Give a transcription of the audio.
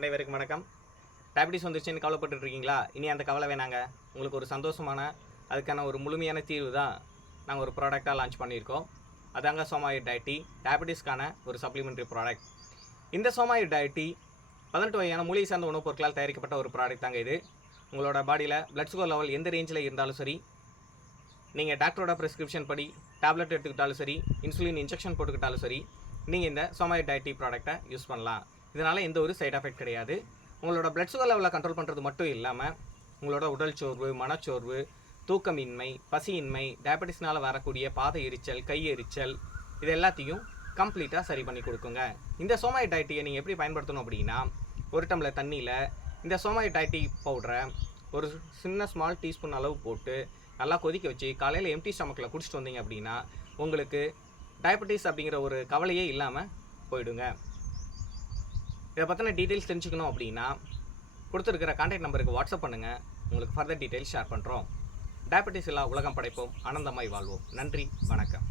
அனைவருக்கும் வணக்கம். டயபெட்டிஸ் வந்துருச்சுன்னு கவலைப்பட்டுட்டு இருக்கீங்களா? இனி அந்த கவலை வேணாங்க. உங்களுக்கு ஒரு சந்தோஷமான அதுக்கான ஒரு முழுமையான தீர்வு தான் நாங்கள் ஒரு ப்ராடக்டாக லான்ச் பண்ணியிருக்கோம். அதாங்க சோமாயிட் டயட்டி, டயபெட்டிஸ்க்கான ஒரு சப்ளிமெண்ட்ரி ப்ராடக்ட். இந்த சோமாயிட் டயட்டி 18 வகையான மூலிகை சார்ந்த உணவுப் பொருட்களால் தயாரிக்கப்பட்ட ஒரு ப்ராடக்ட் தாங்க இது. உங்களோட பாடியில் பிளட் சுகர் லெவல் எந்த ரேஞ்சில் இருந்தாலும் சரி, நீங்கள் டாக்டரோட ப்ரிஸ்கிரிப்ஷன் படி டேப்லெட் எடுத்துக்கிட்டாலும் சரி, இன்சுலின் இன்ஜெக்ஷன் போட்டுக்கிட்டாலும் சரி, நீங்கள் இந்த சோமாயிட் டயட்டி ப்ராடக்ட்டை யூஸ் பண்ணலாம். இதனால் எந்த ஒரு சைட் எஃபெக்ட் கிடையாது. உங்களோட பிளட் சுகர் லெவலை கண்ட்ரோல் பண்ணுறது மட்டும் இல்லாமல் உங்களோட உடல் சோர்வு, மனச்சோர்வு, தூக்கமின்மை, பசியின்மை, டயபெட்டிஸ்னால் வரக்கூடிய பாத எரிச்சல், கை எரிச்சல், இது எல்லாத்தையும் கம்ப்ளீட்டாக சரி பண்ணி கொடுக்குங்க. இந்த சோமாயிட் டயட்டியை நீங்கள் எப்படி பயன்படுத்தணும் அப்படின்னா, ஒரு டம்ளர் தண்ணியில் இந்த சோமாயிட் டயட்டி பவுடரை ஒரு சின்ன ஸ்மால் டீஸ்பூன் அளவு போட்டு நல்லா கொதிக்க வச்சு காலையில் எம்டி ஸ்டமக்கில் குடிச்சிட்டு வந்தீங்க அப்படின்னா உங்களுக்கு டயபெட்டிஸ் அப்படிங்கிற ஒரு கவலையே இல்லாமல் போயிடுங்க. இதை பற்றின டீட்டெயில்ஸ் தெரிஞ்சுக்கணும் அப்படின்னா கொடுத்துருக்கிற கான்டாக்ட் நம்பருக்கு வாட்ஸ்அப் பண்ணுங்கள். உங்களுக்கு ஃபர்தர் டீட்டெயில்ஸ் ஷேர் பண்ணுறோம். டயபெட்டிஸ் இல்லா உலகம் படைப்போம், ஆனந்தமாய் வாழ்வோம். நன்றி, வணக்கம்.